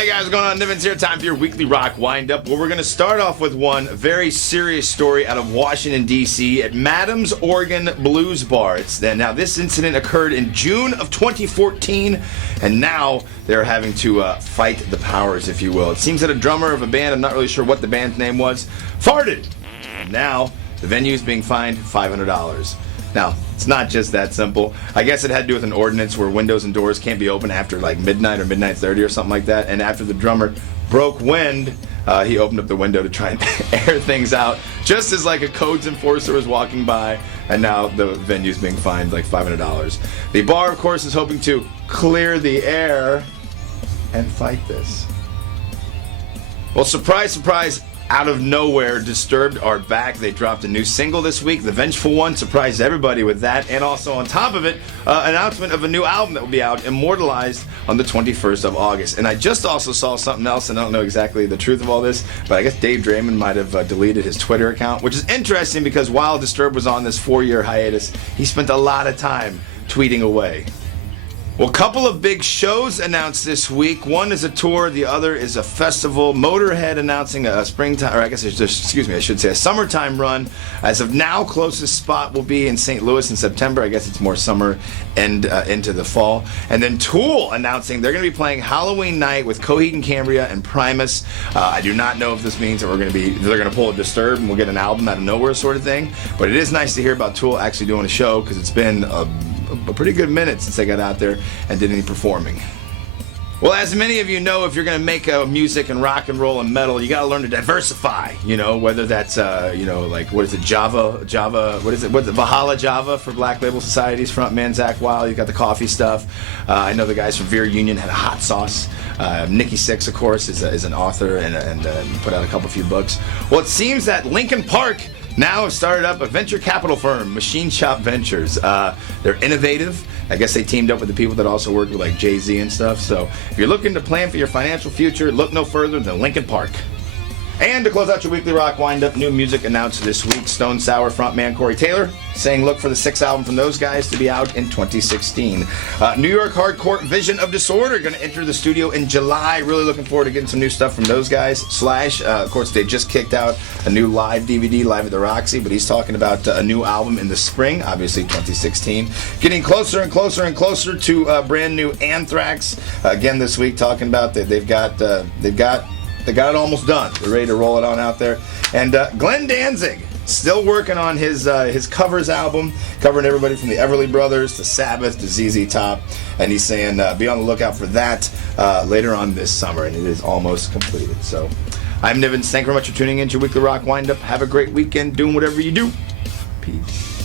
Hey guys, what's going on? Nivens here. Time for your weekly rock wind-up. Well, we're going to start off with one very serious story out of Washington, D.C. at Madam's Organ Blues Bar. Now, this incident occurred in June of 2014, and now they're having to fight the powers, if you will. It seems that a drummer of a band, I'm not really sure what the band's name was, farted. And now, the venue is being fined $500. Now, it's not just that simple. I guess it had to do with an ordinance where windows and doors can't be open after like midnight or midnight 30 or something like that. And after the drummer broke wind, he opened up the window to try and air things out, just as like a codes enforcer was walking by. And now the venue's being fined like $500. The bar, of course, is hoping to clear the air and fight this. Well, surprise, surprise. Out of nowhere, Disturbed are back. They dropped a new single this week. The Vengeful One surprised everybody with that. And also on top of it, announcement of a new album that will be out, Immortalized, on the 21st of August. And I just also saw something else, and I don't know exactly the truth of all this, but I guess Dave Draymond might have deleted his Twitter account, which is interesting because while Disturbed was on this 4-year hiatus, he spent a lot of time tweeting away. Well, a couple of big shows announced this week. One is a tour, the other is a festival. Motorhead announcing a springtime, or I guess, I should say a summertime run. As of now, closest spot will be in St. Louis in September. I guess it's more summer and into the fall. And then Tool announcing they're going to be playing Halloween night with Coheed and Cambria and Primus. I do not know if this means that they're going to pull a Disturbed and we'll get an album out of nowhere sort of thing. But it is nice to hear about Tool actually doing a show because it's been a pretty good minute since they got out there and did any performing. Well, as many of you know, if you're going to make music and rock and roll and metal, you got to learn to diversify, whether that's, like, what is it, Valhalla Java for Black Label Society's frontman, Zach Wilde. You got the coffee stuff. I know the guys from Veer Union had a hot sauce. Nikki Sixx, of course, is an author and put out a few books. Well, it seems that Linkin Park now have started up a venture capital firm, Machine Shop Ventures. They're innovative. I guess they teamed up with the people that also work with like Jay-Z and stuff. So if you're looking to plan for your financial future, look no further than Linkin Park. And to close out your weekly rock wind-up, new music announced this week. Stone Sour frontman Corey Taylor saying look for the 6th album from those guys to be out in 2016. New York hardcore Vision of Disorder going to enter the studio in July. Really looking forward to getting some new stuff from those guys. Slash, of course, they just kicked out a new live DVD, Live at the Roxy, but he's talking about a new album in the spring, obviously 2016. Getting closer and closer and closer to brand new Anthrax. Again this week talking about that they got it almost done. They're ready to roll it on out there. And Glenn Danzig, still working on his covers album, covering everybody from the Everly Brothers to Sabbath to ZZ Top. And he's saying be on the lookout for that later on this summer. And it is almost completed. So I'm Nivens. Thank you very much for tuning in to your weekly rock wind-up. Have a great weekend doing whatever you do. Peace.